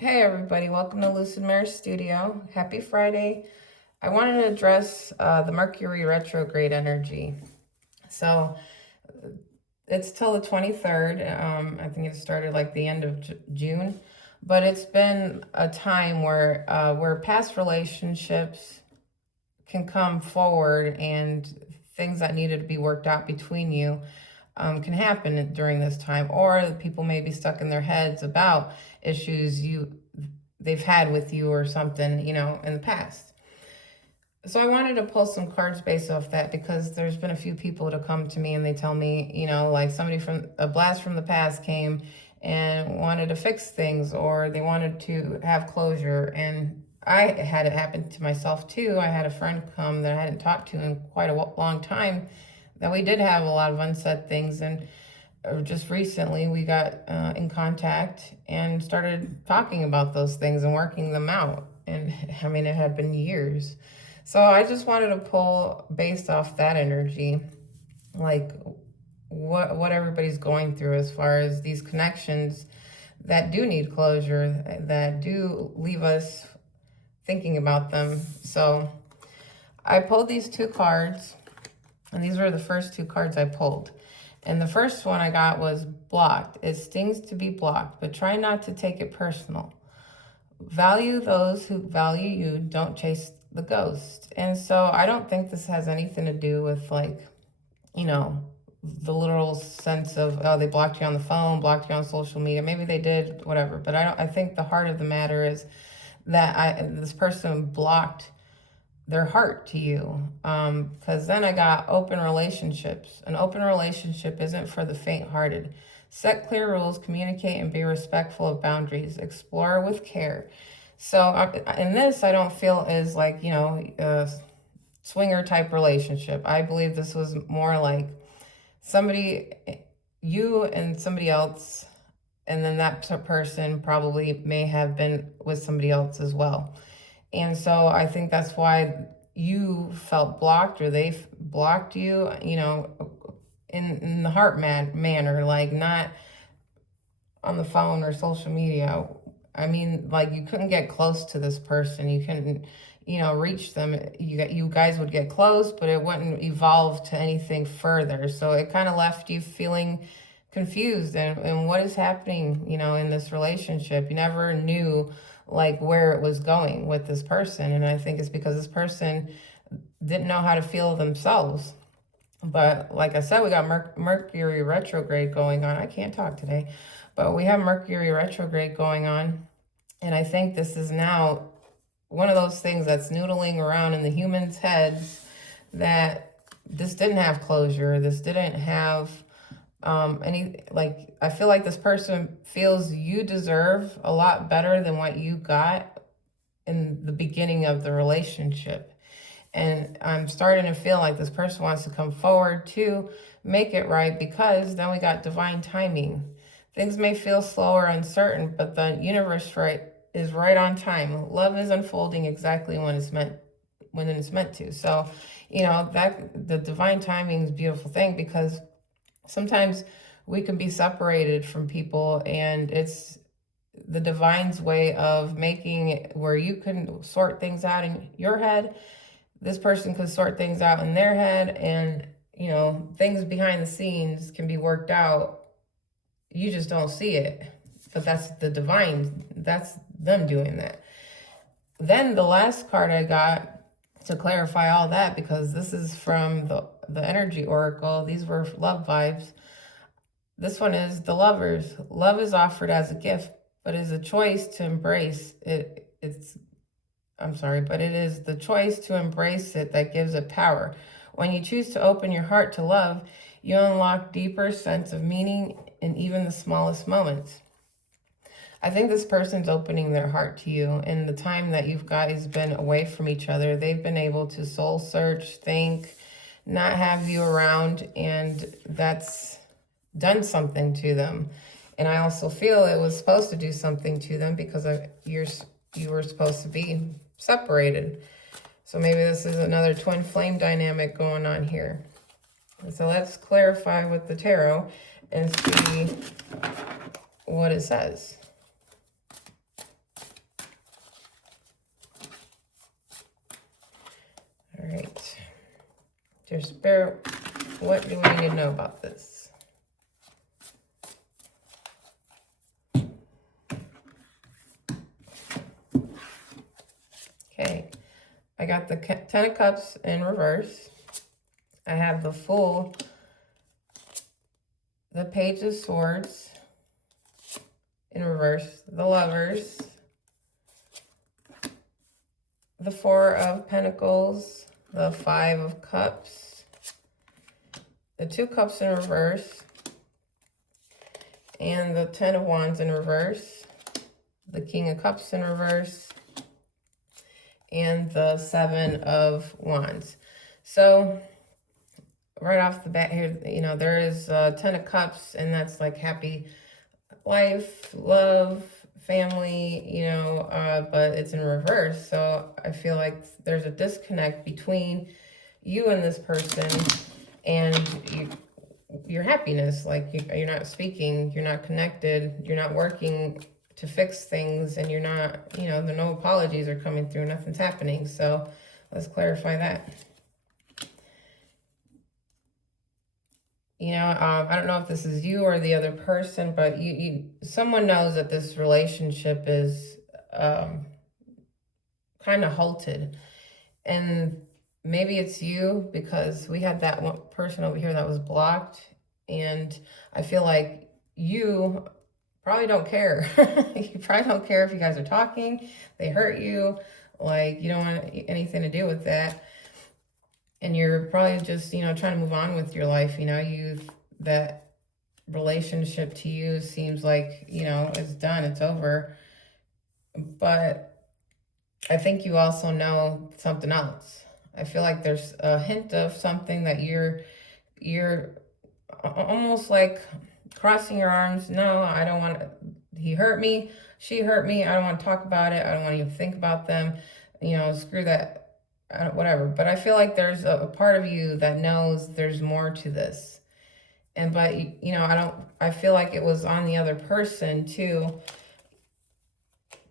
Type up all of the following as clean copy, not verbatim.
Hey everybody, welcome to Lucid Mirror Studio. Happy Friday. I wanted to address the Mercury retrograde energy. So it's till the 23rd. I think it started like the end of June, but it's been a time where past relationships can come forward and things that needed to be worked out between you can happen during this time, or people may be stuck in their heads about issues they've had with you or something, in the past. So I wanted to pull some cards based off that because there's been a few people to come to me and they tell me, like somebody from a blast from the past came and wanted to fix things, or they wanted to have closure. And I had it happen to myself too. I had a friend come that I hadn't talked to in quite a long time, that we did have a lot of unsaid things. And just recently we got in contact and started talking about those things and working them out. And I mean, it had been years. So I just wanted to pull based off that energy, like what everybody's going through as far as these connections that do need closure, that do leave us thinking about them. So I pulled these two cards, and these were the first two cards I pulled. And the first one I got was blocked. It stings to be blocked, but try not to take it personal. Value those who value you. Don't chase the ghost. And so I don't think this has anything to do with the literal sense of, oh, they blocked you on the phone, blocked you on social media. Maybe they did, whatever. But I think the heart of the matter is that this person blocked their heart to you. Because then I got open relationships. An open relationship isn't for the faint-hearted. Set clear rules, communicate, and be respectful of boundaries. Explore with care. So in this, I don't feel is like, a swinger type relationship. I believe this was more like somebody, you and somebody else, and then that person probably may have been with somebody else as well. And so I think that's why you felt blocked, or they blocked you, in the heart manner, like not on the phone or social media. I mean, like you couldn't get close to this person. You couldn't, reach them. You guys would get close, but it wouldn't evolve to anything further. So it kind of left you feeling confused and what is happening, in this relationship. You never knew like where it was going with this person. And I think it's because this person didn't know how to feel themselves. But like I said, we got Mercury retrograde going on. I can't talk today, but we have Mercury retrograde going on. And I think this is now one of those things that's noodling around in the humans' heads, that this didn't have closure. This didn't have I feel like this person feels you deserve a lot better than what you got in the beginning of the relationship. And I'm starting to feel like this person wants to come forward to make it right, because then we got divine timing. Things may feel slow or uncertain, but the universe is right on time. Love is unfolding exactly when it's meant to. So, that the divine timing is a beautiful thing, because sometimes we can be separated from people, and it's the divine's way of making it where you can sort things out in your head. This person could sort things out in their head, and things behind the scenes can be worked out. You just don't see it, but that's the divine. That's them doing that. Then the last card I got to clarify all that, because this is from the energy oracle. These were love vibes. This one is the Lovers. Love is offered as a gift, but is a choice to embrace it. But it is the choice to embrace it that gives it power. When you choose to open your heart to love, you unlock deeper sense of meaning in even the smallest moments. I think this person's opening their heart to you. In the time that you guys been away from each other, they've been able to soul search, think, not have you around, and that's done something to them. And I also feel it was supposed to do something to them, because you were supposed to be separated. So maybe this is another twin flame dynamic going on here. So let's clarify with the tarot and see what it says. Dear Spirit, what do we need to know about this? Okay, I got the Ten of Cups in reverse. I have the Fool, the Page of Swords in reverse, the Lovers, the Four of Pentacles, the Five of Cups, the Two Cups in reverse, and the Ten of Wands in reverse, the King of Cups in reverse, and the Seven of Wands. So right off the bat here, you know, there is Ten of Cups, and that's like happy life, love, family, you know, but it's in reverse. So I feel like there's a disconnect between you and this person and your happiness. Like you're not speaking, you're not connected, you're not working to fix things, and you're not, you know, there no apologies are coming through, nothing's happening. So let's clarify that. You know, I don't know if this is you or the other person, but someone knows that this relationship is kind of halted. And maybe it's you, because we had that one person over here that was blocked. And I feel like you probably don't care. You probably don't care if you guys are talking. They hurt you. Like, you don't want anything to do with that. And you're probably just, you know, trying to move on with your life. You know, that relationship to you seems like, you know, it's done, it's over. But I think you also know something else. I feel like there's a hint of something that you're almost like crossing your arms. No, I don't want to, he hurt me, she hurt me, I don't want to talk about it, I don't want to even think about them, you know, screw that. Whatever. But I feel like there's a part of you that knows there's more to this. But you know, I feel like it was on the other person to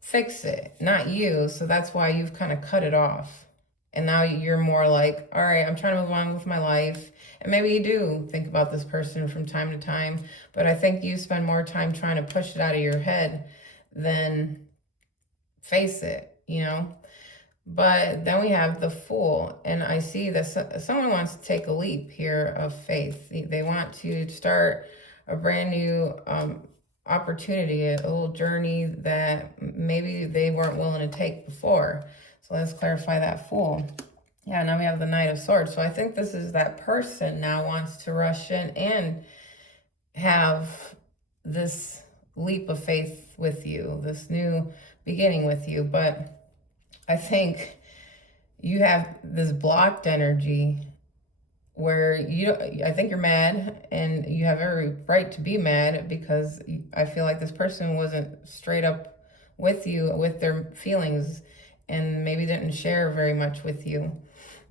fix it, not you. So that's why you've kind of cut it off. And now you're more like, all right, I'm trying to move on with my life. And maybe you do think about this person from time to time, but I think you spend more time trying to push it out of your head than face it, you know? But then we have the Fool, and I see that someone wants to take a leap here of faith. They want to start a brand new opportunity, a little journey that maybe they weren't willing to take before. So let's clarify that Fool. Yeah, now we have the Knight of Swords. So I think this is that person now wants to rush in and have this leap of faith with you, this new beginning with you. But I think you have this blocked energy where I think you're mad, and you have every right to be mad, because I feel like this person wasn't straight up with you with their feelings, and maybe didn't share very much with you.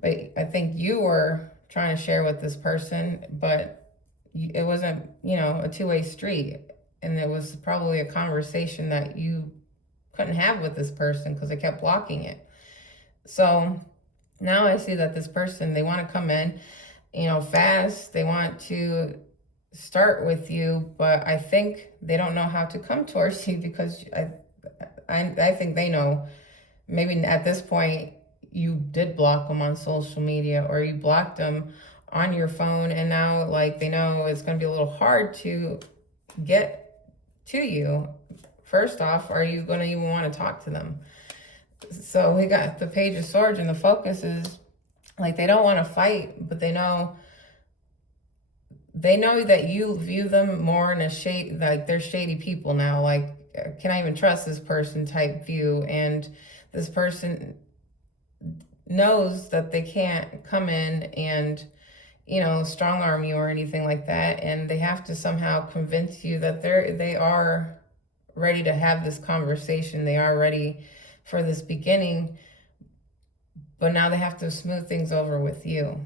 But I think you were trying to share with this person, but it wasn't, you know, a two-way street. And it was probably a conversation that you couldn't have with this person because they kept blocking it. So now I see that this person, they want to come in, you know, fast. They want to start with you, but I think they don't know how to come towards you, because I think they know. Maybe at this point you did block them on social media, or you blocked them on your phone, and now like they know it's going to be a little hard to get to you. First off, are you going to even want to talk to them? So we got the Page of Swords, and the focus is like they don't want to fight, but they know that you view them more in a shade, like they're shady people now. Like, can I even trust this person type view? And this person knows that they can't come in and, you know, strong arm you or anything like that. And they have to somehow convince you that they are ready to have this conversation. They are ready for this beginning, but now they have to smooth things over with you.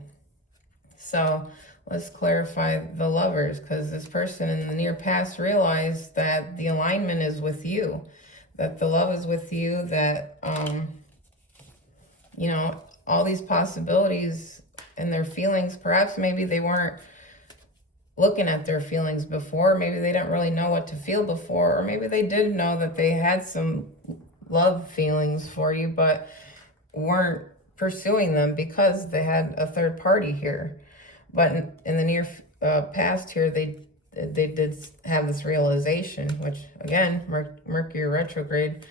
So let's clarify the Lovers, because this person in the near past realized that the alignment is with you, that the love is with you, that, you know, all these possibilities in their feelings. Perhaps maybe they weren't looking at their feelings before. Maybe they didn't really know what to feel before, or maybe they did know that they had some love feelings for you, but weren't pursuing them because they had a third party here. But in the near past here, they did have this realization, which again, Mercury retrograde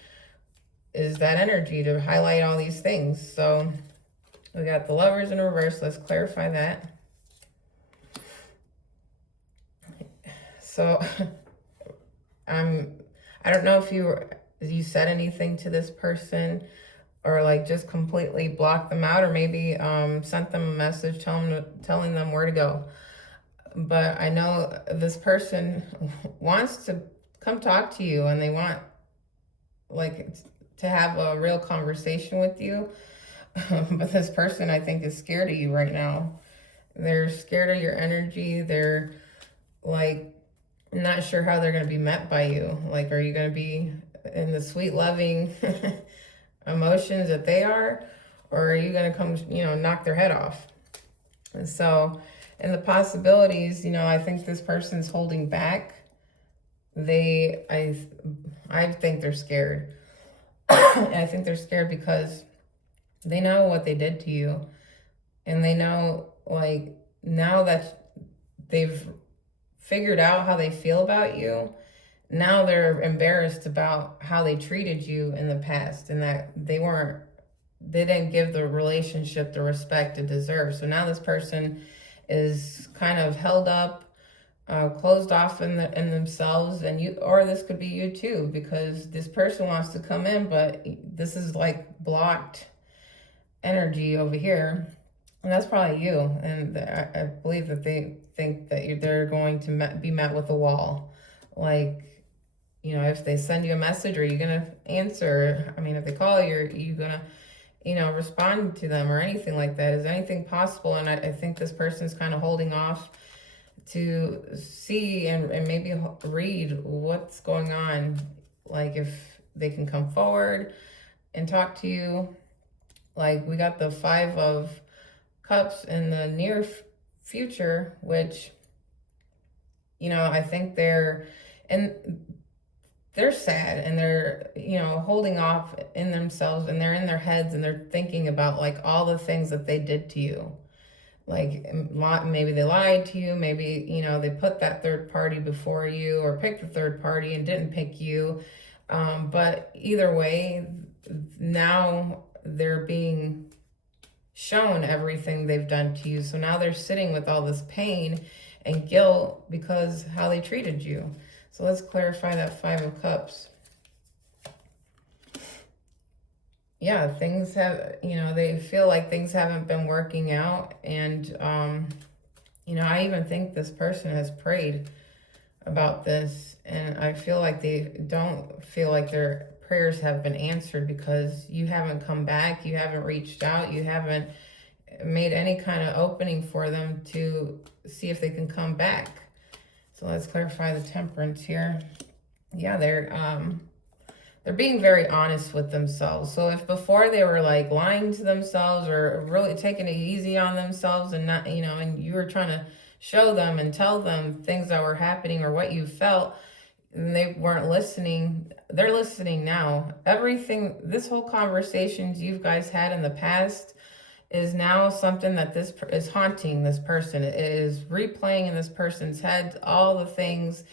is that energy to highlight all these things. So we got the Lovers in reverse. Let's clarify that. So I don't know if you said anything to this person, or like just completely blocked them out, or maybe sent them a message telling them where to go. But I know this person wants to come talk to you, and they want like to have a real conversation with you. But this person, I think, is scared of you right now. They're scared of your energy. They're like not sure how they're going to be met by you. Like, are you going to be in the sweet, loving emotions that they are, or are you going to come, knock their head off? And so, and the possibilities, I think this person's holding back. I think they're scared. And I think they're scared because they know what they did to you, and they know, like, now that they've figured out how they feel about you, now they're embarrassed about how they treated you in the past, and that they didn't give the relationship the respect it deserves. So now this person is kind of held up, closed off in themselves, and or this could be you too, because this person wants to come in, but this is like blocked energy over here, and that's probably you. And I believe that they think that they're going to be met with a wall. Like, if they send you a message, are you gonna answer? I mean, if they call you, are you gonna respond to them or anything like that? Is anything possible? And I think this person's kind of holding off to see and maybe read what's going on. Like, if they can come forward and talk to you. Like, we got the 5 of Cups in the near future, which, I think they're sad, and they're, holding off in themselves, and they're in their heads, and they're thinking about like all the things that they did to you. Like, maybe they lied to you, maybe, they put that third party before you, or picked the third party and didn't pick you. But either way, now they're being shown everything they've done to you. So now they're sitting with all this pain and guilt because how they treated you. So let's clarify that 5 of Cups. Yeah, things have, they feel like things haven't been working out. And, I even think this person has prayed about this. And I feel like they don't feel like their prayers have been answered, because you haven't come back. You haven't reached out. You haven't made any kind of opening for them to see if they can come back. So let's clarify the Temperance here. Yeah, they're being very honest with themselves. So if before they were like lying to themselves, or really taking it easy on themselves, and not, and you were trying to show them and tell them things that were happening or what you felt, and they weren't listening, they're listening now. Everything, this whole conversations you guys had in the past is now something that this is haunting this person. It is replaying in this person's head, all the things.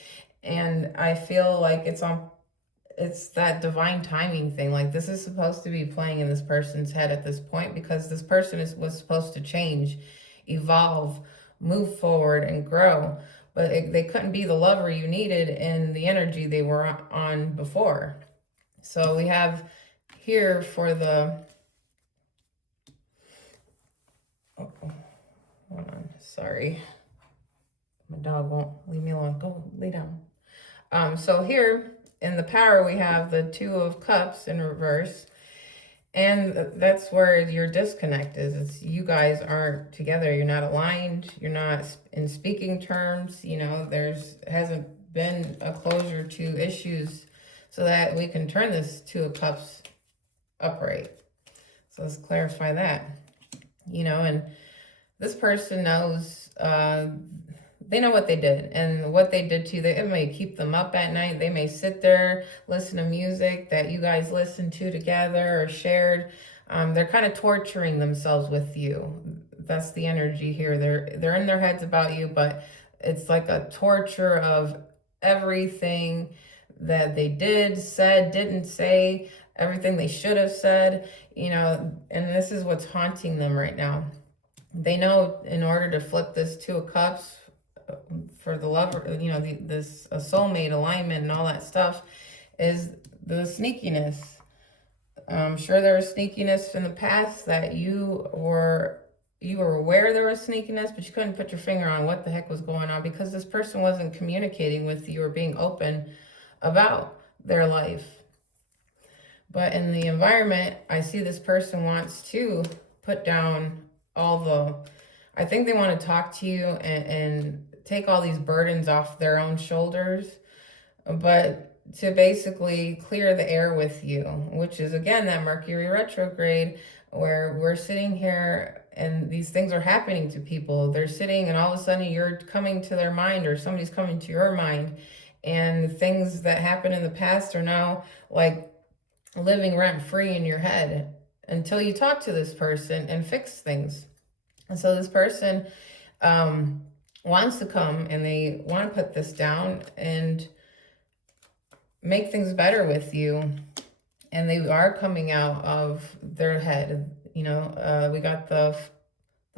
And I feel like it's that divine timing thing. Like, this is supposed to be playing in this person's head at this point, because this person was supposed to change, evolve, move forward, and grow. But they couldn't be the lover you needed in the energy they were on before. So we have here for the... Oh, hold on. Sorry. My dog won't leave me alone. Go lay down. So here in the Power, we have the 2 of Cups in reverse. And that's where your disconnect is. It's you guys aren't together. You're not aligned. You're not in speaking terms. There's hasn't been a closure to issues so that we can turn this 2 of Cups upright. So let's clarify that. And this person knows, they know what they did, and what they did to you. It may keep them up at night. They may sit there, listen to music that you guys listened to together or shared. They're kind of torturing themselves with you. That's the energy here. They're in their heads about you, but it's like a torture of everything that they did, said, didn't say, everything they should have said, and this is what's haunting them right now. They know in order to flip this Two of Cups for the lover, this a soulmate alignment and all that stuff, is the sneakiness. I'm sure there was sneakiness in the past that you were aware there was sneakiness, but you couldn't put your finger on what the heck was going on because this person wasn't communicating with you or being open about their life. But in the environment, I see this person wants to put down I think they want to talk to you and take all these burdens off their own shoulders, but to basically clear the air with you, which is, again, that Mercury retrograde, where we're sitting here and these things are happening to people. They're sitting and all of a sudden you're coming to their mind, or somebody's coming to your mind, and things that happened in the past are now like living rent free in your head until you talk to this person and fix things. And so this person wants to come and they want to put this down and make things better with you. And they are coming out of their head. We got the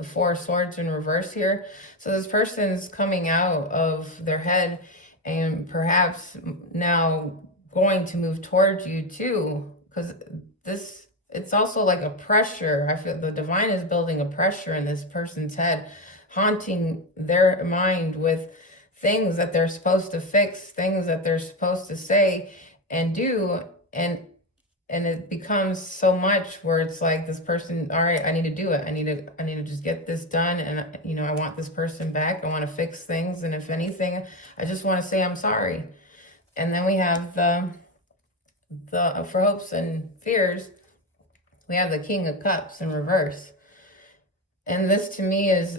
Four of Swords in reverse here. So this person's coming out of their head and perhaps now going to move towards you too, because it's also like a pressure. I feel the divine is building a pressure in this person's head, haunting their mind with things that they're supposed to fix, things that they're supposed to say and do. And it becomes so much where it's like this person, all right, I need to do it. I need to just get this done. And, I want this person back. I want to fix things. And if anything, I just want to say I'm sorry. And then we have the for hopes and fears, we have the King of Cups in reverse. And this to me is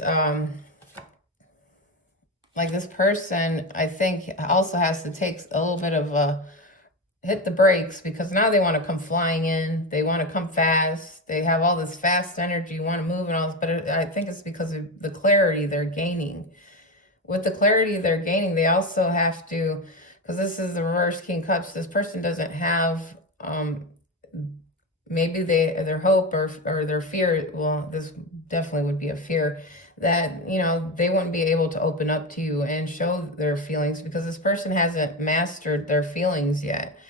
like this person, I think, also has to take a little bit of a hit the brakes, because now they want to come flying in. They want to come fast. They have all this fast energy, want to move and all this. But I think it's because of the clarity they're gaining. With the clarity they're gaining, they also have to, because this is the reverse King Cups, this person doesn't have maybe their hope or their fear. Well, this definitely would be a fear that they wouldn't be able to open up to you and show their feelings, because this person hasn't mastered their feelings yet.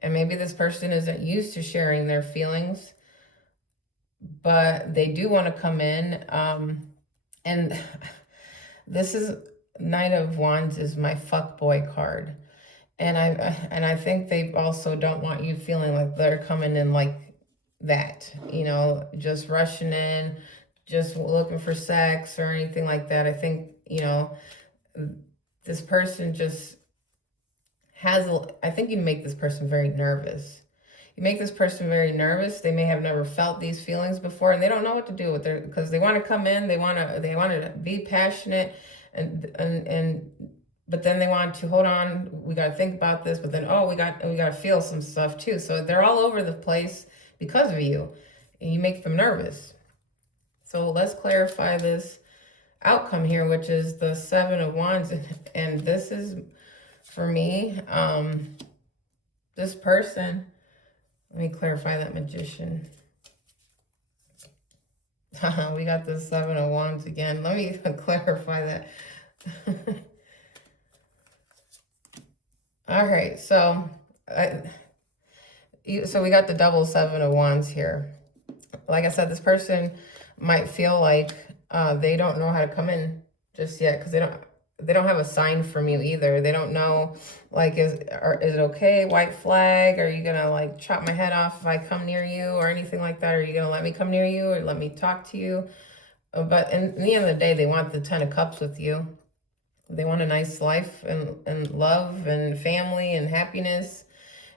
And maybe this person isn't used to sharing their feelings, but they do want to come in. And this is Knight of Wands is my fuckboy card. And I think they also don't want you feeling like they're coming in like that, just rushing in, just looking for sex or anything like that. I think, this person just I think you make this person very nervous. You make this person very nervous. They may have never felt these feelings before, and they don't know what to do with their, because they want to come in, they want to be passionate, but then they want to hold on. We got to think about this, but then we got to feel some stuff too. So they're all over the place because of you, and you make them nervous. So let's clarify this outcome here, which is the Seven of Wands, and this is, for me, this person, let me clarify that Magician. We got the Seven of Wands again. Let me clarify that. All right, so we got the double Seven of Wands here. Like I said, this person might feel like they don't know how to come in just yet, because they don't have a sign from you either. They don't know, like, is it okay, white flag? Are you gonna like chop my head off if I come near you or anything like that? Are you gonna let me come near you or let me talk to you? But in the end of the day, they want the Ten of Cups with you. They want a nice life and love and family and happiness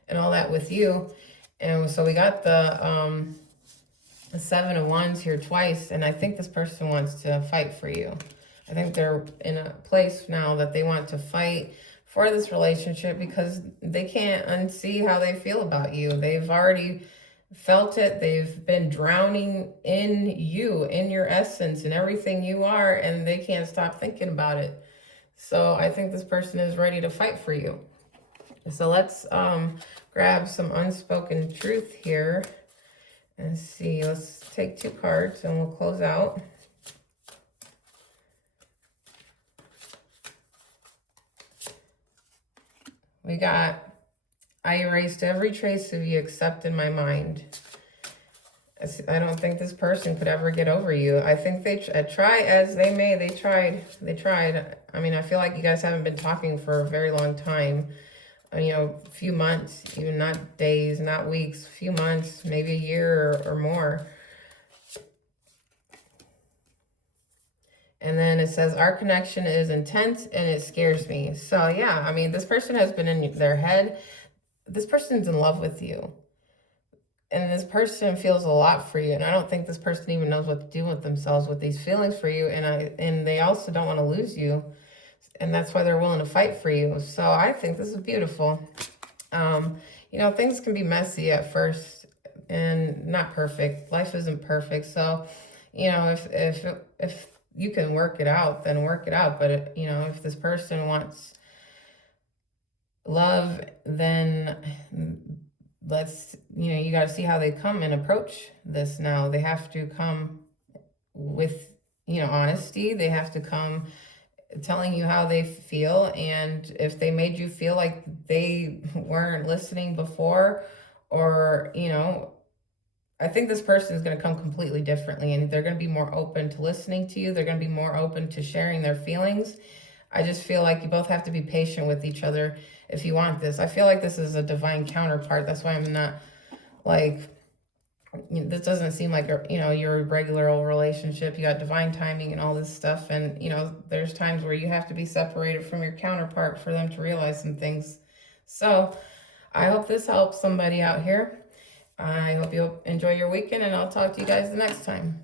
and all that with you. And so we got the the Seven of Wands here twice, and I think this person wants to fight for you. I think they're in a place now that they want to fight for this relationship because they can't unsee how they feel about you. They've already felt it. They've been drowning in you, in your essence, in everything you are, and they can't stop thinking about it. So I think this person is ready to fight for you. So let's grab some unspoken truth here and see. Let's take 2 cards and we'll close out. We got, I erased every trace of you except in my mind. I don't think this person could ever get over you. I think they try as they may. They tried. I mean, I feel like you guys haven't been talking for a very long time. You know, a few months, even not days, not weeks, a few months, maybe a year or more. And then it says, our connection is intense and it scares me. So yeah, I mean, this person has been in their head. This person's in love with you. And this person feels a lot for you. And I don't think this person even knows what to do with themselves with these feelings for you. And they also don't want to lose you. And that's why they're willing to fight for you. So I think this is beautiful. You know, things can be messy at first and not perfect. Life isn't perfect. So, you know, if you can work it out, then work it out. But, you know, if this person wants love, then you know, you got to see how they come and approach this now. They have to come with, you know, honesty. They have to come telling you how they feel. And if they made you feel like they weren't listening before, or, you know, I think this person is going to come completely differently, and they're going to be more open to listening to you. They're going to be more open to sharing their feelings. I just feel like you both have to be patient with each other if you want this. I feel like this is a divine counterpart. That's why I'm not like, you know, this doesn't seem like a, you know, your regular old relationship. You got divine timing and all this stuff. And, you know, there's times where you have to be separated from your counterpart for them to realize some things. So I hope this helps somebody out here. I hope you enjoy your weekend, and I'll talk to you guys the next time.